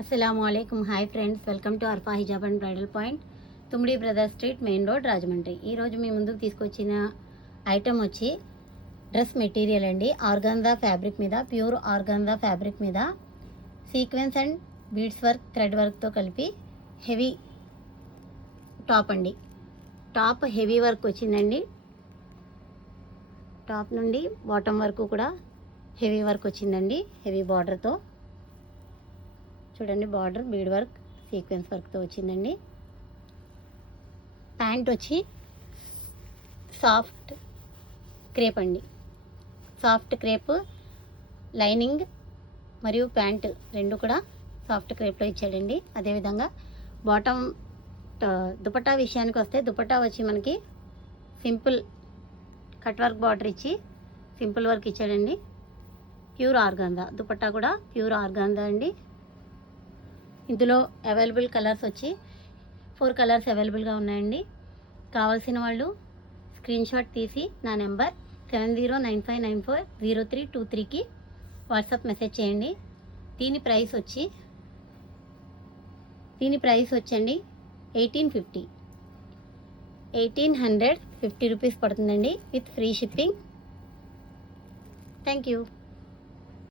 అస్సలాముఅలైకుం. Hi friends, welcome to Arfa Hijab and bridal point, Tummidi brother street, main road, Rajahmundry. ఈరోజు మీ ముందుకు తీసుకొచ్చిన ఐటమ్ వచ్చి డ్రెస్ మెటీరియల్ అండి. ఆర్గాంజా ఫ్యాబ్రిక్ మీద, ప్యూర్ ఆర్గాంజా ఫ్యాబ్రిక్ మీద sequence and beads work, thread వర్క్తో కలిపి హెవీ టాప్ అండి. టాప్ హెవీ వర్క్ వచ్చిందండి. టాప్ నుండి బాటమ్ వరకు కూడా హెవీ వర్క్ వచ్చిందండి. హెవీ బార్డర్తో చూడండి, బార్డర్ బీడ్ వర్క్ సీక్వెన్స్ వర్క్తో వచ్చిందండి. ప్యాంట్ వచ్చి సాఫ్ట్ క్రేప్ అండి. సాఫ్ట్ క్రేప్ లైనింగ్ మరియు ప్యాంట్ రెండు కూడా సాఫ్ట్ క్రేప్లో ఇచ్చాడండి. అదేవిధంగా బాటమ్ దుపట్టా విషయానికి వస్తే, దుపట్టా వచ్చి మనకి సింపుల్ కట్ వర్క్ బార్డర్ ఇచ్చి సింపుల్ వర్క్ ఇచ్చాడండి. ప్యూర్ ఆర్గాంజా దుపట్టా కూడా ప్యూర్ ఆర్గాంజా అండి. ఇందులో అవైలబుల్ కలర్స్ వచ్చి 4 కలర్స్ అవైలబుల్గా ఉన్నాయండి. కావాల్సిన వాళ్ళు స్క్రీన్ షాట్ తీసి నా నెంబర్ 7095940323కి వాట్సాప్ మెసేజ్ చేయండి. దీని ప్రైస్ వచ్చండి 1850 రూపీస్ పడుతుందండి, with free shipping. Thank you.